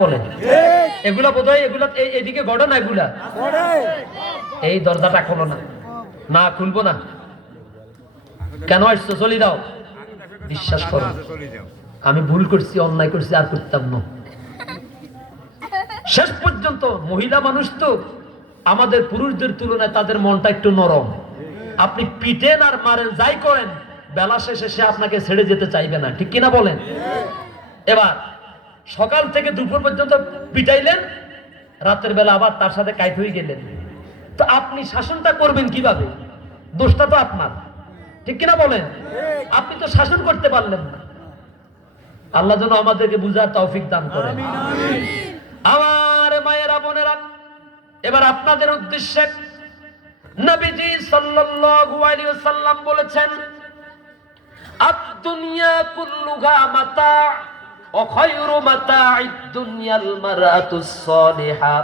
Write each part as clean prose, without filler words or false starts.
বলেন এগুলা বোধহয় এগুলা এইদিকে গড়ে না, এগুলা এই দরজাটা খোলো না, না খুলবো না। কেন আসছো? চলে দাও। বিশ্বাস করো আমি ভুল করছি, অন্যায় করছি, আর করতাম না। শেষ পর্যন্ত মহিলা মানুষ তো আমাদের পুরুষদের তুলনায় তাদের মনটা একটু নরম। আপনি পিটেন আর মারেন, যাই করেন, বেলা শেষে সে আপনাকে ছেড়ে যেতে চাইবে না, ঠিক কিনা বলেন? এবার সকাল থেকে দুপুর পর্যন্ত পিটাইলেন, রাতের বেলা আবার তার সাথে কাইট হয়ে গেলেন, তো আপনি শাসনটা করবেন কিভাবে? দোষটা তো আপনার, ঠিক কিনা বলেন? আপনি তো শাসন করতে পারলেন না। আল্লাহ যেন আমাদেরকে বুঝার তৌফিক দান করেন। আমার মায়েরা বোনেরা, এবার আপনাদের উদ্দেশ্যে নবীজি সাল্লাল্লাহু আলাইহি ওয়াসাল্লাম বলেছেন, আদ-দুনিয়া কুল্লুহা মাতা ওয়া খায়রু মাতা'id দুনিয়াল মারআতুস সালিহা।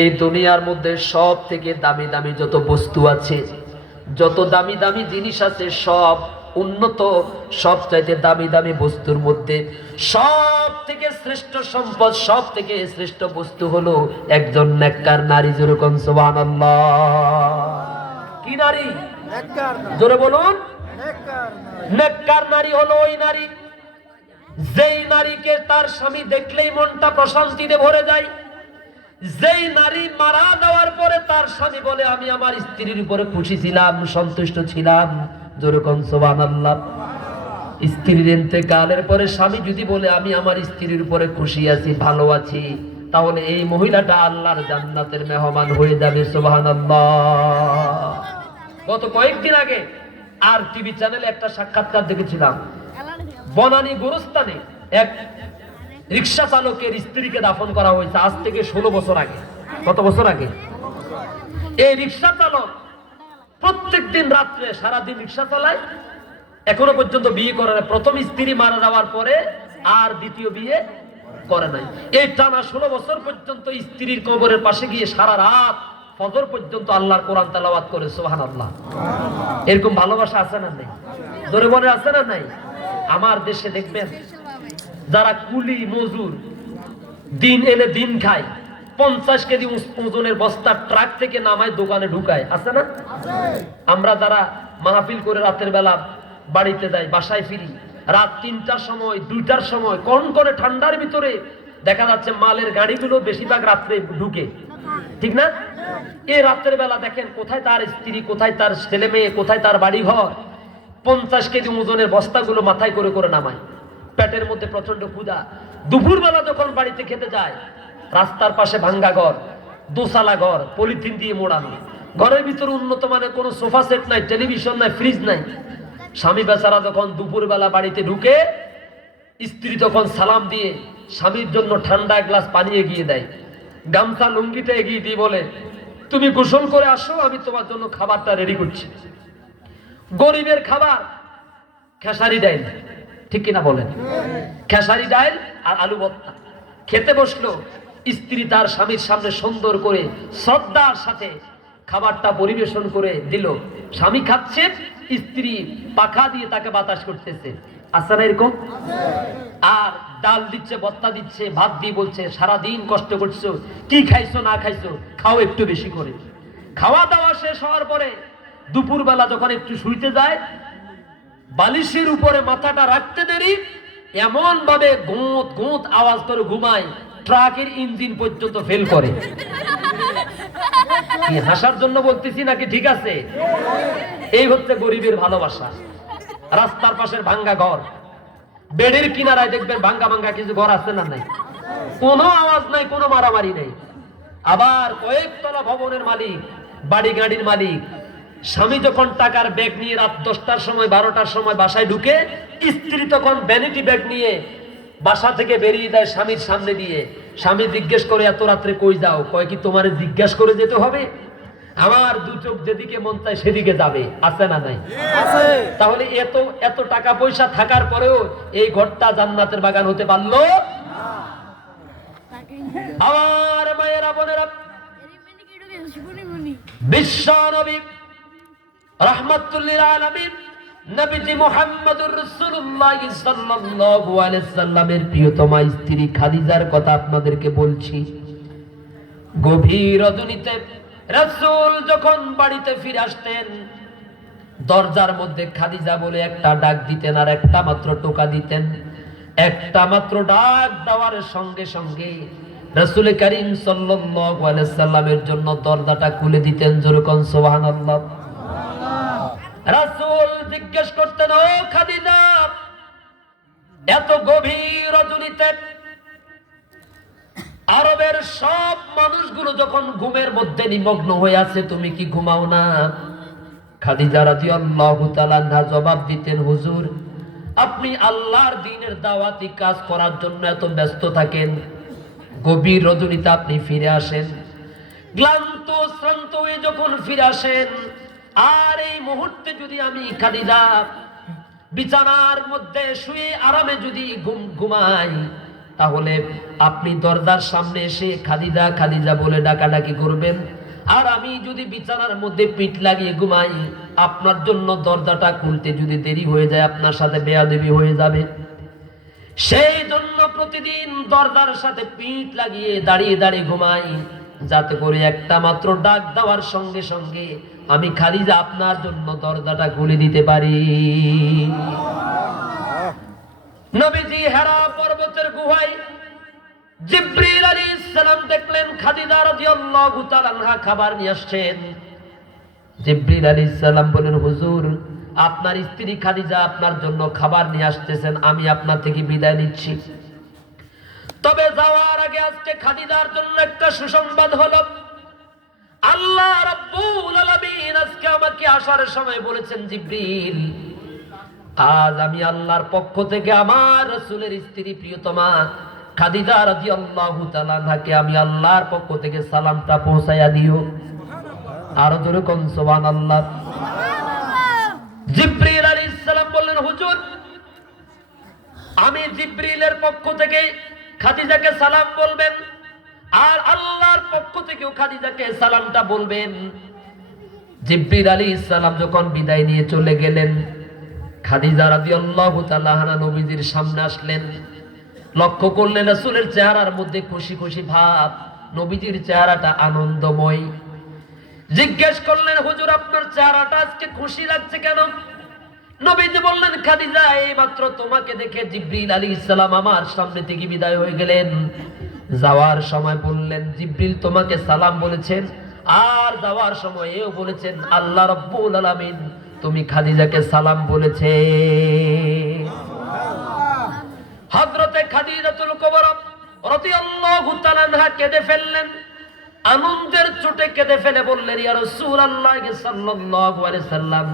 এই দুনিয়ার মধ্যে সব থেকে দামি দামি যত বস্তু আছে, যত দামি দামি জিনিস আছে, সব উন্নত, সবচাইতে দামি দামি বস্তুর মধ্যে সব থেকে শ্রেষ্ঠ সম্পদ, সব থেকে শ্রেষ্ঠ বস্তু হলো একজন নেককার নারী। যেরকম সুবহানাল্লাহ। কি নারী? জোরে বলুন। নেককার নারী হলো ওই নারী যেই নারীকে তার স্বামী দেখলেই মনটা প্রশান্তিতে ভরে যায়, যেই নারী মারা যাওয়ার পরে তার স্বামী বলে আমি আমার স্ত্রীর উপরে খুশি ছিলাম, সন্তুষ্ট ছিলাম। যেরকম সুবহানাল্লাহ। স্ত্রীর ইন্তেকালের পরে স্বামী যদি বলে আমি আমার স্ত্রীর উপরে খুশি আছি, ভালো আছি, তাহলে এই মহিলাটা আল্লাহর জান্নাতের মেহমান হয়ে যাবে। সুবহানাল্লাহ। গত কয়েকদিন আগে আর টিভি চ্যানেলে একটা সাক্ষাৎকার দেখেছিলাম। বনানী গোরস্থানে এক রিক্সা চালকের স্ত্রীকে দাফন করা হয়েছে আজ থেকে 16 বছর আগে। কত বছর আগে? এই রিক্সা চালক প্রত্যেকদিন রাত্রে সারাদিন রিক্সা চালায়, এখনো পর্যন্ত বিয়ে করে না। প্রথম স্ত্রী মারা যাওয়ার পরে আর দ্বিতীয় বিয়ে করে নাই। এই টানা 16 বছর পর্যন্ত স্ত্রীর কবরের পাশে গিয়ে সারা রাত ফজর পর্যন্ত আল্লাহর কোরআন তেলাওয়াত করে। সুবহানাল্লাহ। এরকম ভালোবাসা আছে না নাই? ধরে মনে আছে না নাই? আমার দেশে দেখবেন যারা কুলি মজুর, দিন এনে দিন খায়, 50 কেজি ওজনের বস্তা ট্রাক থেকে নামায় দোকানে ঢুকায়, আছে না? আমরা যারা মাহফিল করে রাতের বেলা বাড়িতে যাই, বাসায় ফিরি রাত 3টার সময়, 2টার সময়, কনকনে ঠান্ডার ভিতরে দেখা যাচ্ছে মালের গাড়িগুলো বেশিরভাগ রাত্রে ঢুকে, ঠিক না? এই রাতের বেলা দেখেন কোথায় তার স্ত্রী, কোথায় তার ছেলে মেয়ে, কোথায় তার বাড়ি ঘর, 50 কেজি ওজনের বস্তাগুলো মাথায় করে করে নামায়। পেটের মধ্যে প্রচন্ড ক্ষুধা। দুপুরবেলা যখন বাড়িতে খেতে যায়, রাস্তার পাশে ভাঙ্গা ঘর, দোসালা ঘর, পলিথিন দিয়ে মোড়ানো, ঘরের ভিতরে উন্নত মানের কোনো সোফা সেট নাই, টেলিভিশন নাই, ফ্রিজ নাই। স্বামী বেচারা যখন দুপুরবেলা বাড়িতে ঢুকে, স্ত্রী তখন সালাম দিয়ে স্বামীর জন্য ঠান্ডা এক গ্লাস পানি এগিয়ে দেয়, গামছা লুঙ্গিটা এগিয়ে দিয়ে বলে তুমি গোসল করে আসো, আমি তোমার জন্য খাবারটা রেডি করছি। গরিবের খাবার খেসারি ডাইল, ঠিক কিনা বলেন? খেসারি ডাইল আর আলু ভর্তা। খেতে বসলো, স্ত্রী তার স্বামীর সামনে সুন্দর করে শ্রদ্ধার সাথে খাবারটা পরিবেশন করে দিল। স্বামী খাচ্ছে, স্ত্রী পাখা দিয়ে তাকে বাতাস করতেছে, আছে না এরকম? আর ডাল দিচ্ছে, ভর্তা দিচ্ছে, ভাত দিয়ে বলছে সারাদিন কষ্ট করছো, কি খাইছো না খাইছো, খাও একটু বেশি করে। খাওয়া দাওয়া শেষ হওয়ার পরে দুপুরবেলা যখন একটু শুইতে যায়, বালিশের উপরে মাথাটা রাখতে দেরি এমন ভাবে গোঁত গোঁত আওয়াজ করে ঘুমায়, ট্রাকের ইঞ্জিন পর্যন্ত ফেল করে। কি হাসার জন্য বলতেছি নাকি ঠিক আছে? এই হচ্ছে গরিবের ভালোবাসা। রাস্তার পাশের ভাঙ্গা ঘর, বেডের কিনারায় দেখবেন ভাঙ্গা ভাঙ্গা কিছু ঘর আছে না নাই? কোনো আওয়াজ নাই, কোনো মারামারি নেই। আবার কয়েকতলা ভবনের মালিক, বাড়ি গাড়ির মালিক, স্বামী যখন টাকার ব্যাগ নিয়ে রাত 10টার সময়, 12টার সময় বাসায় ঢুকে, স্ত্রী তখন ভ্যানিটি ব্যাগ নিয়ে বাসা থেকে বেরিয়ে যায় স্বামীর সামনে দিয়ে। স্বামী জিজ্ঞেস করে এত রাত্রে কই যাও? কয় কি তোমার জিজ্ঞাসা করে যেতে হবে? আমার দু চোখ যেদিকে মন চায় সেদিকে যাবে, আছে না নাই? তাহলে এত এত টাকা পয়সা থাকার পরেও এই ঘরটা জান্নাতের বাগান হতে পারলো? আমার মায়েরা বোনেরা, বিশ্ব নবী রাহমাতুল লিল আলামিন নবীজি মুহাম্মদুর রাসূলুল্লাহ সাল্লাল্লাহু আলাইহি সাল্লামের প্রিয়তমা স্ত্রী খাদিজার কথা আপনাদেরকে বলছি। গভীর রজনীতে রাসূল যখন বাড়িতে ফিরে আসতেন, দরজার মধ্যে খাদিজা বলে একটা ডাক দিতেন আর একটা মাত্র টোকা দিতেন। একটা মাত্র ডাক দেওয়ার সঙ্গে সঙ্গে রাসূল করিম সাল্লাল্লাহু আলাইহি সাল্লামের জন্য দরজাটা খুলে দিতেন। জোরে কোন সুবহানাল্লাহ। রাসূল জিজ্ঞেস করতেন, ও খাদিজা, এত গভীর রজনীতে আরবের সব মানুষগুলো যখন ঘুমের মধ্যে নিমগ্ন হয়ে আছে, তুমি কি ঘুমাও না? খাদিজা রাদিয়াল্লাহু তাআলা আনহা জবাব দিতেন, হুজুর, আপনি আল্লাহর দ্বীনের দাওয়াতি কাজ করার জন্য এত ব্যস্ত থাকেন, গভীর রজনীতে আপনি ফিরে আসেন, ক্লান্ত শ্রান্ত হয়ে যখন ফিরে আসেন, আর এই মুহূর্তে যদি আমি খাদিজা বিছানার মধ্যে শুয়ে আরামে যদি ঘুমাই, তাহলে আপনি দরজার সামনে এসে খাদিজা খাদিজা বলে ডাকাডাকি করবেন। আর আমি যদি বিছানার মধ্যে পিঠ লাগিয়ে ঘুমাই, আপনার জন্য দরজাটা খুলতে যদি দেরি হয়ে যায়, আপনার সাথে বেয়াদবি হয়ে যাবে। সেই জন্য প্রতিদিন দরজার সাথে পিঠ লাগিয়ে দাঁড়িয়ে দাঁড়িয়ে ঘুমাই, যাতে করে একটা মাত্র ডাক দেওয়ার সঙ্গে সঙ্গে আমি খাদিজা আপনার জন্য দরজাটা খুলে দিতে পারি। নবীজি হেরা পর্বতের গুহায় জিবরিল আলাইহিস সালাম দেখলেন খাদিজা রাদিয়াল্লাহু তাআলা আনহা খাবার নিয়ে আসছেন। জিবরিল আলাইহিস সালাম বলেন, হুজুর, আপনার স্ত্রী খাদিজা আপনার জন্য খাবার নিয়ে আসতেছেন, আমি আপনার থেকে বিদায় নিচ্ছি। তবে যাওয়ার আগে আজকে খাদিজার জন্য একটা সুসংবাদ হলো, আল্লাহ রাব্বুল আলামিন আজকে আমাকে আসার সময় বলেছেন, জিবরিল, আজ আমি আল্লাহর পক্ষ থেকে আমার রাসূলের স্ত্রী প্রিয়তমা খাদিজা রাদিয়াল্লাহু তাআলা আনহাকে আমি আল্লাহর পক্ষ থেকে সালামটা পৌঁছায়া দিও। আর জোরে কোন সুবহানাল্লাহ। জিবরিল আলাইহিস সালাম বললেন, হুজুর, আমি জিবরিলের পক্ষ থেকে খাদিজাকে সালাম বলবেন, আর আল্লাহর পক্ষ থেকেও খাদিজাকে সালামটা বলবেন। জিবরিল আলাইহিস সালাম যখন বিদায় নিয়ে চলে গেলেন, খাদিজা রাদিয়াল্লাহু তাআলা আনহা নবীজির সামনে আসলেন। লক্ষ্য করলেন রাসূলের চেহারার মধ্যে খুশি খুশি ভাব, নবীজির চেহারাটা আনন্দময়। জিজ্ঞেস করলেন, হুজুর, আপনার চেহারাটা আজকে খুশি লাগছে কেন? নবীজি বললেন, খাদিজা, এই মাত্র তোমাকে দেখে জিবরিল আলাইহিস সালাম আমার সামনে থেকে বিদায় হয়ে গেলেন। যাওয়ার সময় বললেন, জিবরিল তোমাকে সালাম বলেছেন, আর যাওয়ার সময় এও বলেছেন, আল্লাহ রাব্বুল আলামিন তুমি খাদিজাকে সালাম বলেছে। হযরতে খাদিজাতুল কুবরা রাদিয়াল্লাহু তাআলা আনহা কেঁদে ফেললেন, আনন্দের চোটে কেঁদে ফেলে বললেন, ইয়া রাসূলুল্লাহ সাল্লাল্লাহু আলাইহি সাল্লাম,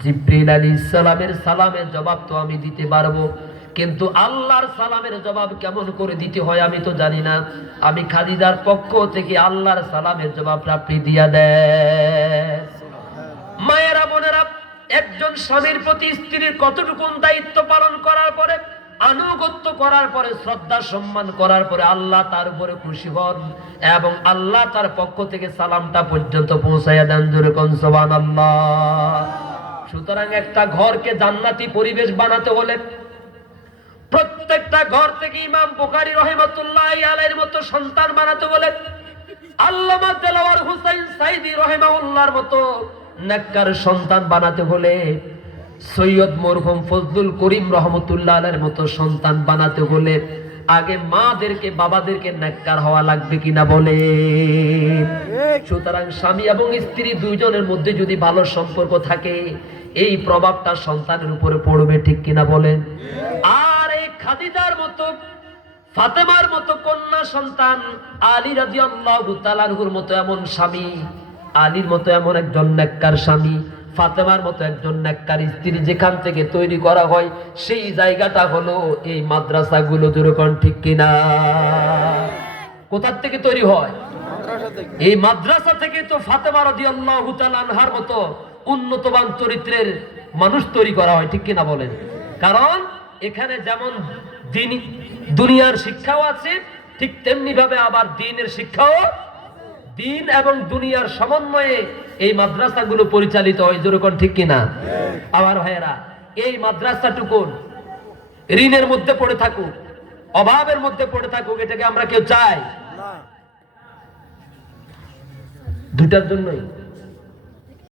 জিবরিল আলাইহিস সালামের সালামের জবাব তো আমি দিতে পারবো, কিন্তু আল্লাহর সালামের জবাব কেমন করে দিতে হয় আমি তো জানি না। আমি খাদিজার পক্ষ থেকে আল্লাহর সালামের জবাবটা আপনি দিয়া দেন। মায়েরা, বোনেরা, একজন স্বামীর প্রতি স্ত্রীর কতটুকু দায়িত্ব পালন করার পরে, আনুগত্য করার পরে, শ্রদ্ধা সম্মান করার পরে আল্লাহ তার উপরে খুশি হন এবং আল্লাহ তার পক্ষ থেকে সালামটা পর্যন্ত পৌঁছায়া দেন। জোরে কোন সুবহানাল্লাহ। সুতরাং একটা ঘরকে জান্নাতি পরিবেশ বানাতে হলে প্রত্যেকটা ঘর থেকে ইমাম বুখারী রাহিমাতুল্লাহি আলাইহির মতো সন্তান বানাতে হলে, আল্লামা দেলাওয়ার হুসাইন সাইদি রাহিমাহুল্লাহর মতো নেককার সন্তান বানাতে হলে, সৈয়দ মরহুম ফজলুল করিম রহমতুল্লাহ আলাইহির মতো সন্তান বানাতে হলে আগে মাদেরকে বাবাদেরকে নেককার হওয়া লাগবে কিনা বলে। সুতরাং স্বামী এবং স্ত্রী দুইজনের মধ্যে যদি ভালো সম্পর্ক থাকে, এই প্রভাবটা সন্তানের উপরে পড়বে, ঠিক কিনা বলেন। আর এই খাদিজার মতো, ফাতেমার মতো কন্যা সন্তান, আলী রাদিয়াল্লাহু তাআলা আনহুর মতো এমন স্বামী, আলীর মতো এমন একজন নেককার স্বামী, ফাতেমার মতো একজন নেককার স্ত্রী যেখান থেকে তৈরি করা হয়, সেই জায়গাটা হলো এই মাদ্রাসাগুলো। যেরকম, ঠিক কিনা? কোথা থেকে তৈরি হয়? এই মাদ্রাসা থেকে তো ফাতেমা রাদিয়াল্লাহু তাআলা আনহার মতো উন্নতমান চরিত্রের মানুষ তৈরি করা হয়, ঠিক কিনা বলেন। কারণ এখানে যেমন দুনিয়ার শিক্ষাও আছে, ঠিক তেমনি ভাবে আবার দ্বীনের শিক্ষাও, দ্বীন এবং দুনিয়ার সমন্বয়ে এই মাদ্রাসাগুলো পরিচালিত হয়, যেরকম ঠিক কিনা? আমার ভাইয়েরা, এই মাদ্রাসাটুকুন ঋণের মধ্যে পড়ে থাকুক, অভাবের মধ্যে পড়ে থাকুক, এটাকে আমরা কেউ চাই? দুটার জন্যই